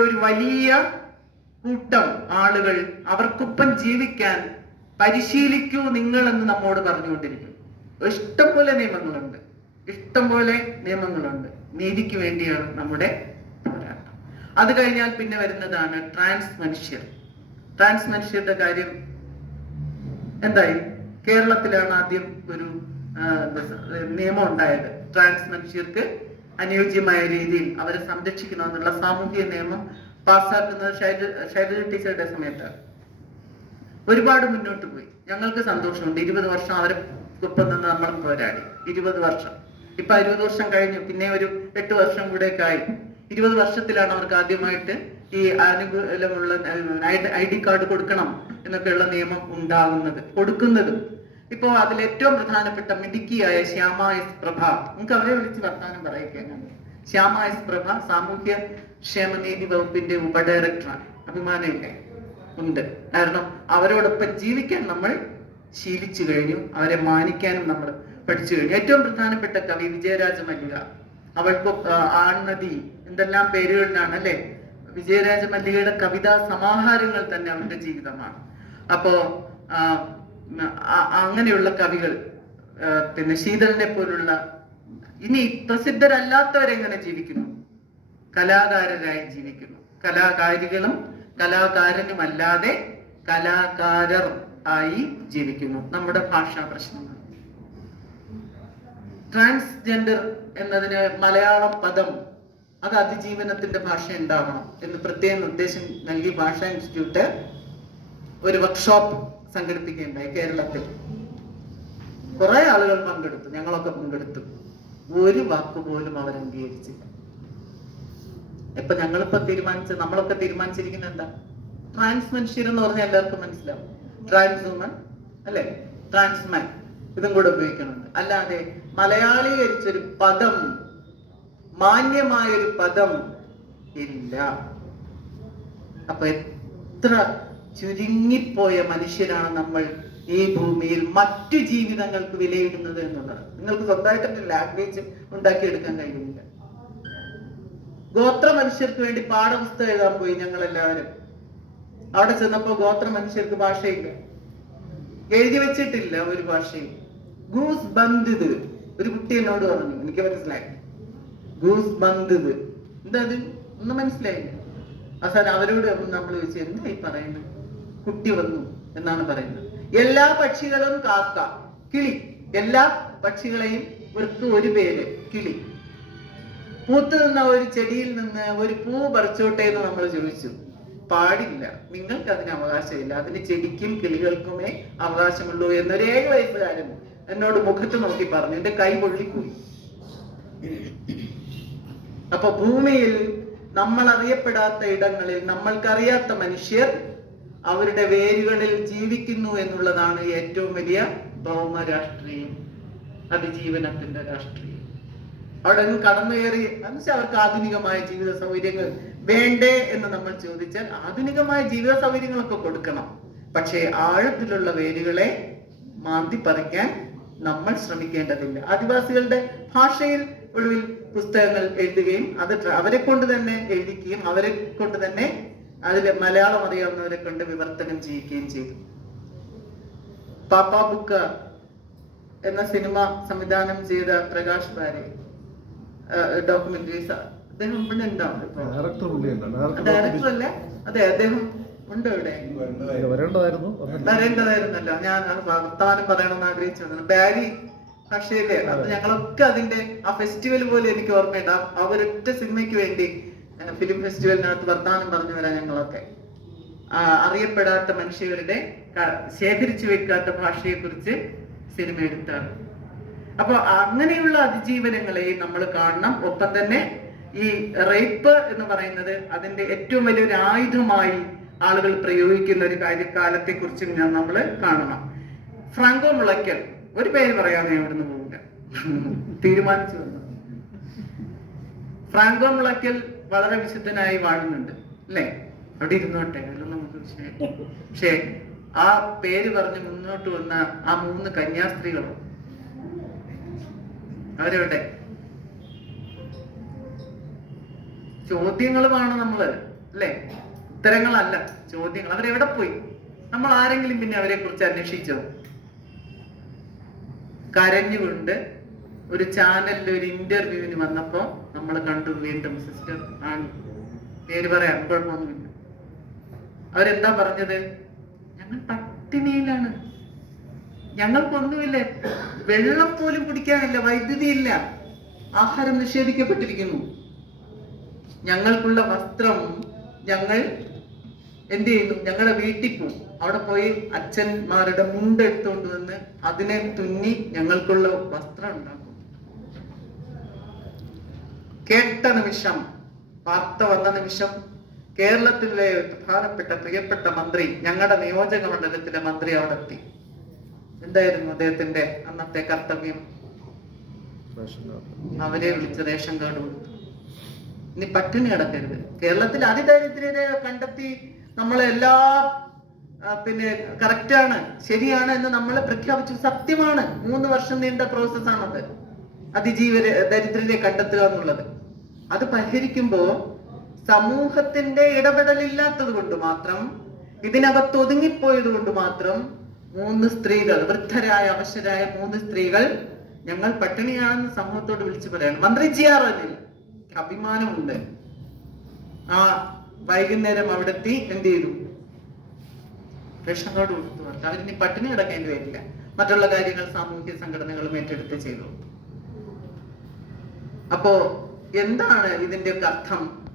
ഒരു വലിയ കൂട്ടം ആളുകൾ അവർക്കൊപ്പം ജീവിക്കാൻ പരിശീലിക്കൂ നിങ്ങൾ എന്ന് നമ്മോട് പറഞ്ഞുകൊണ്ടിരിക്കും ഇഷ്ടംപോലെ നിയമങ്ങളുണ്ട്. ഇഷ്ടംപോലെ നിയമങ്ങളുണ്ട്. നീതിക്ക് വേണ്ടിയാണ് നമ്മുടെ പോരാട്ടം. അത് കഴിഞ്ഞാൽ പിന്നെ വരുന്നതാണ് ട്രാൻസ് മനുഷ്യർ ട്രാൻസ് മനുഷ്യരുടെ കാര്യം എന്തായി? കേരളത്തിലാണ് ആദ്യം ഒരു നിയമം ഉണ്ടായത്. ട്രാൻസ് മനുഷ്യർക്ക് അനുയോജ്യമായ രീതിയിൽ അവരെ സംരക്ഷിക്കണമെന്നുള്ള സാമൂഹിക നിയമം പാസ്സാക്കുന്നത് ശൈല ശൈലജ ടീച്ചറുടെ സമയത്ത്. ഒരുപാട് മുന്നോട്ട് പോയി. ഞങ്ങൾക്ക് സന്തോഷമുണ്ട്. ഇരുപത് വർഷം അവരെ ഒപ്പം നിന്ന് നമ്മൾ പോരാടി ഇരുപത് വർഷം. ഇപ്പൊ ഇരുപത് വർഷം കഴിഞ്ഞു. പിന്നെ ഒരു എട്ട് വർഷം കൂടെ ഒക്കെ ആയി ഇരുപത് വർഷത്തിലാണ് അവർക്ക് ആദ്യമായിട്ട് ഈ ആനുകൂലമുള്ള ഐ ഡി കാർഡ് കൊടുക്കണം എന്നൊക്കെയുള്ള നിയമം ഉണ്ടാകുന്നത് കൊടുക്കുന്നതും. ഇപ്പോ അതിൽ ഏറ്റവും പ്രധാനപ്പെട്ട മിടുക്കിയായ ശ്യാമ എസ് പ്രഭ. നമുക്ക് അവരെ വിളിച്ച് വർത്താനം പറയിക്കാൻ ശ്യാമ എസ് പ്രഭ സാമൂഹ്യ ക്ഷേമനീതി വകുപ്പിന്റെ ഉപഡയറക്ടറാണ് അഭിമാനമില്ലേ ഉണ്ട്. കാരണം അവരോടൊപ്പം ജീവിക്കാൻ നമ്മൾ ശീലിച്ചു കഴിഞ്ഞു. അവരെ മാനിക്കാനും നമ്മൾ പഠിച്ചു കഴിഞ്ഞു. ഏറ്റവും പ്രധാനപ്പെട്ട കവി വിജയരാജ മല്ലിക. അവൾക്ക് ആൺനദി എന്തെല്ലാം പേരുകളിലാണ് അല്ലെ? വിജയരാജ മല്ലികയുടെ കവിതാ സമാഹാരങ്ങൾ തന്നെ അവരുടെ ജീവിതമാണ്. അപ്പോ അങ്ങനെയുള്ള കവികൾ പിന്നെ ശീതളിനെ പോലുള്ള ഇനി പ്രസിദ്ധരല്ലാത്തവരെങ്ങനെ ജീവിക്കുന്നു? കലാകാരരായി ജീവിക്കുന്നു. കലാകാരികളും കലാകാരനുമല്ലാതെ കലാകാരർ ആയി ജീവിക്കുന്നു. നമ്മുടെ ഭാഷാ പ്രശ്നങ്ങൾ. ട്രാൻസ്ജെൻഡർ എന്നതിന് മലയാളം പദം അത് അതിജീവനത്തിന്റെ ഭാഷ ഉണ്ടാവണം എന്ന് പ്രത്യേക നിർദ്ദേശം നൽകി ഭാഷാ ഇൻസ്റ്റിറ്റ്യൂട്ട് ഒരു വർക്ക്ഷോപ്പ് സംഘടിപ്പിക്കുകയുണ്ടായി കേരളത്തിൽ. കുറെ ആളുകൾ പങ്കെടുത്തു ഞങ്ങളൊക്കെ പങ്കെടുത്തു. ഒരു വാക്ക് പോലും അവർ അംഗീകരിച്ചില്ല. ഇപ്പൊ ഞങ്ങളിപ്പോ തീരുമാനിച്ച നമ്മളൊക്കെ തീരുമാനിച്ചിരിക്കുന്നത് എന്താ? ട്രാൻസ് മനുഷ്യർ എന്ന് പറഞ്ഞാൽ എല്ലാവർക്കും മനസ്സിലാവും. ട്രാൻസ് വുമൻ അല്ലെ? ട്രാൻസ്മാൻ ഇതും കൂടെ ഉപയോഗിക്കുന്നുണ്ട് അല്ലാതെ മലയാളീകരിച്ചൊരു പദം മാന്യമായൊരു പദം ഇല്ല. അപ്പൊ എത്ര ചുരുങ്ങിപ്പോയ മനുഷ്യരാണ് നമ്മൾ ഈ ഭൂമിയിൽ മറ്റു ജീവിതങ്ങൾക്ക് വിലയിടുന്നത് എന്നുള്ളത്. നിങ്ങൾക്ക് സ്വന്തമായിട്ടൊരു ലാംഗ്വേജ് ഉണ്ടാക്കിയെടുക്കാൻ കഴിയുന്നില്ല. ഗോത്ര മനുഷ്യർക്ക് വേണ്ടി പാഠപുസ്തകം എഴുതാൻ പോയി ഞങ്ങൾ എല്ലാവരും അവിടെ ചെന്നപ്പോ ഗോത്ര മനുഷ്യർക്ക് ഭാഷയില്ല. എഴുതി വെച്ചിട്ടില്ല ഒരു ഭാഷയും ഗൂസ് ബന്ധിത് ഒരു കുട്ടി എന്നോട് പറഞ്ഞു. എനിക്ക് മനസ്സിലായി. ഗൂസ് ബന്ധിത് എന്താ അത് ഒന്നും മനസ്സിലായില്ല. അവസാനം അവരോട് നമ്മൾ ചോദിച്ചു എന്തായി പറയുന്നത്? കുട്ടി വന്നു എന്നാണ് പറയുന്നത്. എല്ലാ പക്ഷികളും കാക്ക കിളി. എല്ലാ പക്ഷികളെയും ഇവർക്ക് ഒരു പേര് കിളി. പൂത്തു നിന്ന ഒരു ചെടിയിൽ നിന്ന് ഒരു പൂ പറിച്ചോട്ടെ എന്ന് നമ്മൾ ചോദിച്ചു. പാടില്ല. നിങ്ങൾക്ക് അതിന് അവകാശമില്ല. അതിന് ചെടിക്കും കിളികൾക്കുമേ അവകാശമുള്ളൂ എന്നൊരു ഏഴ് വയസ്സുകാരൻ എന്നോട് മുഖത്ത് നോക്കി പറഞ്ഞു. എന്റെ കൈ പൊള്ളിപ്പോയി അപ്പൊ ഭൂമിയിൽ നമ്മൾ അറിയപ്പെടാത്ത ഇടങ്ങളിൽ നമ്മൾക്കറിയാത്ത മനുഷ്യർ അവരുടെ വേരുകളിൽ ജീവിക്കുന്നു എന്നുള്ളതാണ് ഏറ്റവും വലിയ ഭൗമ രാഷ്ട്രീയം അതിജീവനത്തിന്റെ രാഷ്ട്രീയം. അവിടെ നിന്ന് കടന്നു കയറി എന്നുവെച്ചാൽ അവർക്ക് ആധുനികമായ ജീവിത സൗകര്യങ്ങൾ വേണ്ടേ എന്ന് നമ്മൾ ചോദിച്ചാൽ ആധുനികമായ ജീവിത സൗകര്യങ്ങളൊക്കെ കൊടുക്കണം. പക്ഷേ ആഴത്തിലുള്ള വേരുകളെ മാന്തി പറിക്കാൻ നമ്മൾ ശ്രമിക്കേണ്ടതില്ല. ആദിവാസികളുടെ ഭാഷയിൽ ഒടുവിൽ പുസ്തകങ്ങൾ എഴുതുകയും അത് അവരെ കൊണ്ട് തന്നെ എഴുതിക്കുകയും അവരെ കൊണ്ട് തന്നെ അതിൽ മലയാളം അറിയാവുന്നവരെ കൊണ്ട് വിവർത്തനം ചെയ്യിക്കുകയും ചെയ്തു. പാപ്പാ ബുക്ക എന്ന സിനിമ സംവിധാനം ചെയ്ത പ്രകാശ് ഭാര്യ ഡോക്യുമെന്ററീസ്. അദ്ദേഹം ഇവിടെ ഉണ്ടാവും ഡയറക്ടർ അല്ലേ? അതെ അദ്ദേഹം ഉണ്ട് ഇവിടെ? വരേണ്ടതായിരുന്നല്ലോ. ഞാൻ വർത്തമാനം പറയണമെന്ന് ആഗ്രഹിച്ചു ബാരി പക്ഷേ അപ്പൊ ഞങ്ങളൊക്കെ അതിന്റെ ആ ഫെസ്റ്റിവൽ പോലെ എനിക്ക് ഓർമ്മയുണ്ട്. അവരൊറ്റ ആ ഒരൊറ്റ സിനിമയ്ക്ക് വേണ്ടി ഫിലിം ഫെസ്റ്റിവലിനകത്ത് വർത്തമാനം പറഞ്ഞു വരാം ഞങ്ങളൊക്കെ. അറിയപ്പെടാത്ത മനുഷ്യരുടെ ശേഖരിച്ചു വെക്കാത്ത ഭാഷയെ കുറിച്ച് സിനിമ എടുത്താണ്. അപ്പൊ അങ്ങനെയുള്ള അതിജീവനങ്ങളെയും നമ്മൾ കാണണം. ഒപ്പം തന്നെ ഈ റേപ്പ് എന്ന് പറയുന്നത് അതിന്റെ ഏറ്റവും വലിയൊരു ആയുധമായി ആളുകൾ പ്രയോഗിക്കുന്ന ഒരു കാര്യകാലത്തെ കുറിച്ചും ഞാൻ നമ്മൾ കാണണം. ഫ്രാങ്കോ മുളയ്ക്കൽ ഒരു പേര് പറയാതെ ഇവിടുന്ന് പോവില്ല തീരുമാനിച്ചു വന്നു ഫ്രാങ്കോ മുളയ്ക്കൽ വളരെ വിശുദ്ധനായി വാഴുന്നുണ്ട് അല്ലേ? അവിടെ ഇരുന്നോട്ടെ അതൊന്നും നമുക്ക് പക്ഷേ ആ പേര് പറഞ്ഞ് മുന്നോട്ട് വന്ന ആ മൂന്ന് കന്യാസ്ത്രീകളും അവരെവിടെ? ചോദ്യങ്ങളുമാണ് നമ്മൾ അല്ലേ? ഉത്തരങ്ങളല്ല ചോദ്യങ്ങൾ. അവരെവിടെ പോയി? നമ്മൾ ആരെങ്കിലും പിന്നെ അവരെ കുറിച്ച് അന്വേഷിച്ചോ? കരഞ്ഞുകൊണ്ട് ഒരു ചാനലിൽ ഒരു ഇന്റർവ്യൂവിന് വന്നപ്പോ നമ്മൾ കണ്ടു വീണ്ടും സിസ്റ്റർ ആണ്. പേര് പറയാം കുഴപ്പമൊന്നുമില്ല. അവരെന്താ പറഞ്ഞത്? ഞങ്ങൾ പട്ടിണിയിലാണ്. ഞങ്ങൾക്കൊന്നുമില്ല? വെള്ളം പോലും കുടിക്കാനില്ല വൈദ്യുതി ഇല്ല. ആഹാരം നിഷേധിക്കപ്പെട്ടിരിക്കുന്നു. ഞങ്ങൾക്കുള്ള വസ്ത്രം ഞങ്ങൾ എന്ത് ചെയ്യുന്നു? ഞങ്ങളുടെ വീട്ടിൽ പോകും അവിടെ പോയി അച്ഛന്മാരുടെ മുണ്ട് വന്ന് അതിനെ തുന്നി ഞങ്ങൾക്കുള്ള വസ്ത്രം ഉണ്ടാക്കും. കേട്ട നിമിഷം വാർത്ത വന്ന നിമിഷം കേരളത്തിലെ പ്രധാനപ്പെട്ട പ്രിയപ്പെട്ട മന്ത്രി ഞങ്ങളുടെ നിയോജക മണ്ഡലത്തിലെ മന്ത്രി അവിടെ എത്തി എന്തായിരുന്നു അദ്ദേഹത്തിന്റെ അന്നത്തെ കർത്തവ്യം? അവരെ വിളിച്ച് റേഷൻ കാർഡ് കൊടുത്തു. ഇനി പട്ടിണി കിടക്കരുത്. കേരളത്തിൽ അതിദരിദ്രരെ കണ്ടെത്തി നമ്മളെല്ലാ പിന്നെ കറക്റ്റാണ് ശരിയാണ് എന്ന് നമ്മൾ പ്രഖ്യാപിച്ചു സത്യമാണ്. മൂന്ന് വർഷം നീണ്ട പ്രോസസ്സാണത് അതിജീവ ദരിദ്രരെ കണ്ടെത്തുക എന്നുള്ളത്. അത് പരിഹരിക്കുമ്പോ സമൂഹത്തിന്റെ ഇടപെടലില്ലാത്തത് കൊണ്ട് മാത്രം ഇതിനകത്ത് ഒതുങ്ങിപ്പോയത് കൊണ്ട് മാത്രം മൂന്ന് സ്ത്രീകൾ വൃദ്ധരായ അവശരായ മൂന്ന് സ്ത്രീകൾ ഞങ്ങൾ പട്ടിണിയാണെന്ന് സമൂഹത്തോട് വിളിച്ചു പറയണം. മന്ത്രി ചെയ്യാറില്ല അഭിമാനമുണ്ട്. ആ വൈകുന്നേരം അവിടെ എത്തി എന്ത് ചെയ്തു? റേഷൻ കാർഡ് കൊടുത്തു. അവരിനി പട്ടിണി കിടക്കേണ്ടി വരില്ല. മറ്റുള്ള കാര്യങ്ങൾ സാമൂഹ്യ സംഘടനകളും ഏറ്റെടുത്ത് ചെയ്തു. അപ്പോ എന്താണ് ഇതിന്റെ ഒക്കെ അർത്ഥം?